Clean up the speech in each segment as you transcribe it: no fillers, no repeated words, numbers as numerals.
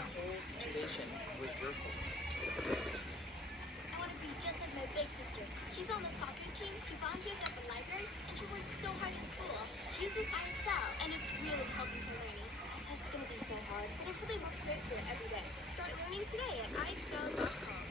that whole situation was your fault. I want to be just like my big sister. She's on the soccer team, she volunteers at the library, and she works so hard in school. She uses IXL, and it's really helping her learning. That test is going to be so hard, but I really work great for it every day. Start learning today at IXL.com.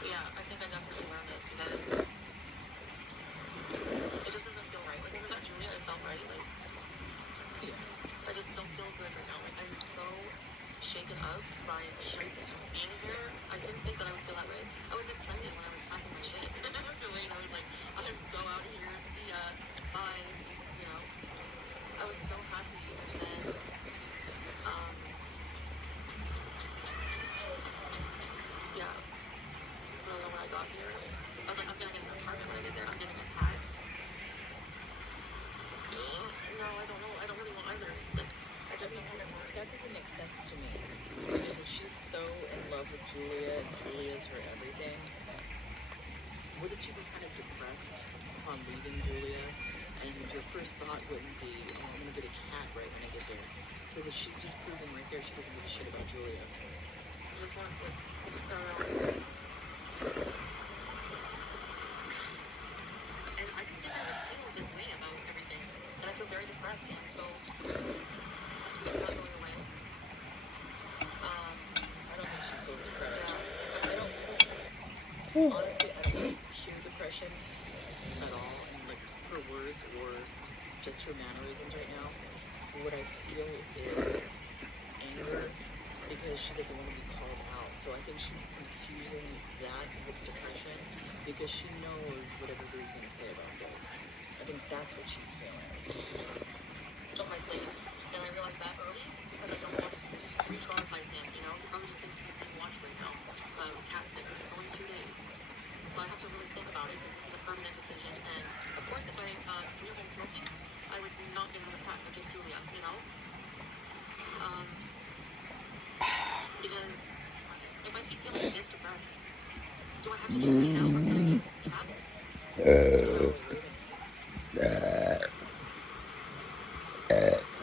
Yeah, I think I definitely learned this because it just doesn't feel right. Like, when we got Julia, it felt right. Like, I just don't feel good right now. Like, I'm so shaken up by being here. I didn't think that I would feel that way. I was excited when I was packing my shit. After Wayne, I was like, I'm so out of here. See ya. Bye. You know, I was so happy. And then, yeah. I don't know when I got here. I was like, I'm gonna get an apartment when I get there. I'm getting a cat. No, I don't know. I don't really want either. Like, I just don't want it. That doesn't make sense to me. Because if she's so in love with Julia and Julia's her everything, wouldn't you be kind of depressed upon leaving Julia? And your first thought wouldn't be, oh, I'm gonna get a cat right when I get there. So that she's just proven right there she doesn't give a shit about Julia. I just want to, I don't know. And I didn't think I would feel this way about everything. And I feel very depressed, and so it's not going away. I don't think she feels depressed. Yeah. I don't, honestly, I don't hear depression at all in like her words or just her mannerisms right now. What I feel is anger because she doesn't want to be called out. So I think she's confusing that with depression because she knows what everybody's going to say about this. I think that's what she's feeling. On my plate, and I realized that early because I don't want to re-traumatize him, you know? He probably just thinks he's being watched right now. Cat sitter, it's only 2 days. So I have to really think about it because this is a permanent decision. And of course, if I knew him smoking, I would not give him a cat, but just Julia, you know? Because if I keep feeling this depressed, do I have to just get out or can I just travel?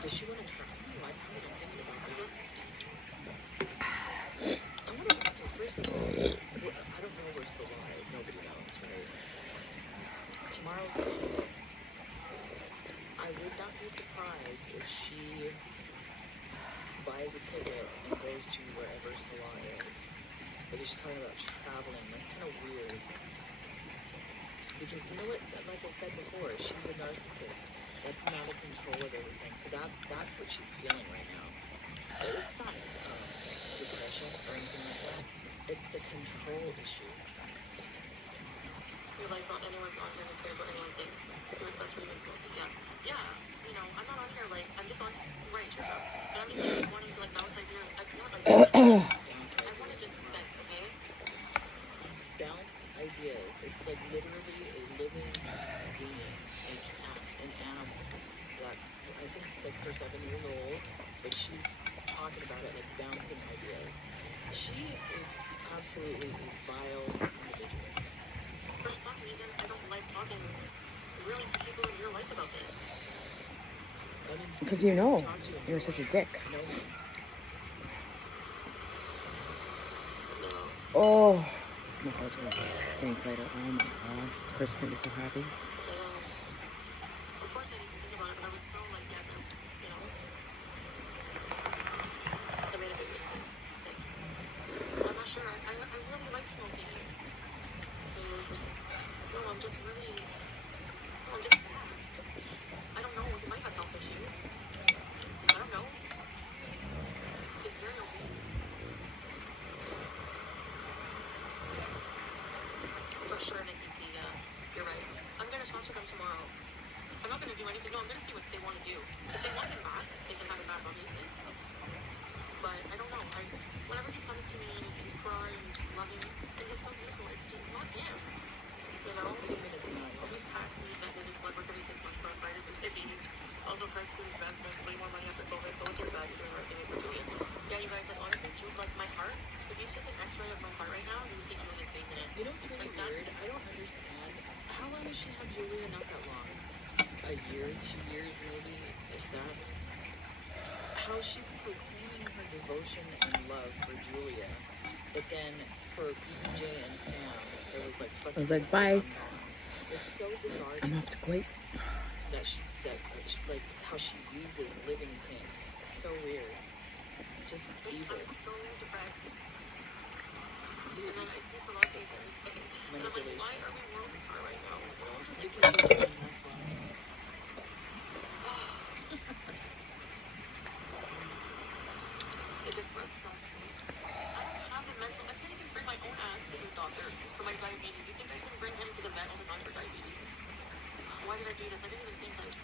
Does she want to travel? I haven't been thinking about that. I want to first of all, I don't know where Salah is. Nobody knows, right? Tomorrow's day. I would not be surprised if she buys a ticket and goes to wherever Salah is. Because she's talking about traveling. That's kind of weird. Because you know what? Like I said before, she's a narcissist. That's not a control of everything. So that's what she's feeling right now. It's not depression or anything like that. It's the control issue. You're like, not anyone's on here who cares what anyone thinks. Do what's best for you and smoking. Yeah. Yeah. You know, I'm not on here like, I'm just on, right. And I'm just wanting to like bounce ideas. I want I want to just vent, okay? Bounce ideas. It's like literally a living being, a cat, an animal. That's, I think, 6 or 7 years old, but she's talking about it like bouncing ideas. She is absolutely a vile individual. For some reason, I don't like talking really to people in your life about this. I mean, Because you know, talk to you're such a dick. No. No. Oh, my heart's gonna stink later. Oh my god. Chris made me so happy. Of course I need to think about it, but I was so like, yes, you know. I made a big mistake. I'm not sure. I really like smoking. No, I'm just really, I don't know. He might have health issues. I don't know. He's very obese. For sure, Nikki T, you're right. I'm gonna talk to them I'm not gonna do anything. No, I'm gonna see what they want to do. If they want him back, they can have him back, obviously. But I don't know. Whenever he comes to me and he's crying, he's loving, and he's so beautiful, it's not him. You know? All these taxis that did his blood work every 6 months for arthritis and kidneys. Also, Christ his best friend, way more money after COVID. So it's just bad you're doing everything for Julius. Yeah, you guys, like, honestly, like, my heart, if you took an x-ray of my heart right now, you would see Julia's face in it. You know what's really weird? I don't understand. How long has she had Julia? Not that long. A year, 2 years, maybe, if that. How she's proclaiming her devotion and love for Julia, but then for PJ and Sam, there was like fucking. I was like, bye. It's so bizarre. I'm off to Kuwait. That like how she uses living things. So weird. Just evil. I'm so depressed. And then I see Celeste's and it's like, and I'm like, why are we worlds apart right now? Because you're doing, that's why. It just was so sweet. I don't have the mental, I can't even bring my own ass to the doctor for my diabetes. You think I can bring him to the vet all the time for diabetes? Why did I do this? I didn't even think like,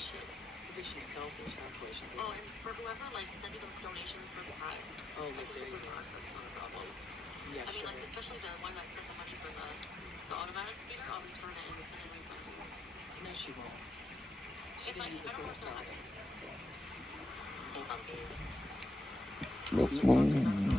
shit. Because she's selfish, that's why she's Oh, and for whoever like sent me those donations for the cat, oh, I look, can there give you them go. back. That's not a problem. Yeah, I mean, sure. like, especially the one that sent the money for the automatic feeder, I'll return it and send it refund. No, she won't. She If I didn't use it don't for know what's gonna herself. happen. Hey, pumpkin. Mom.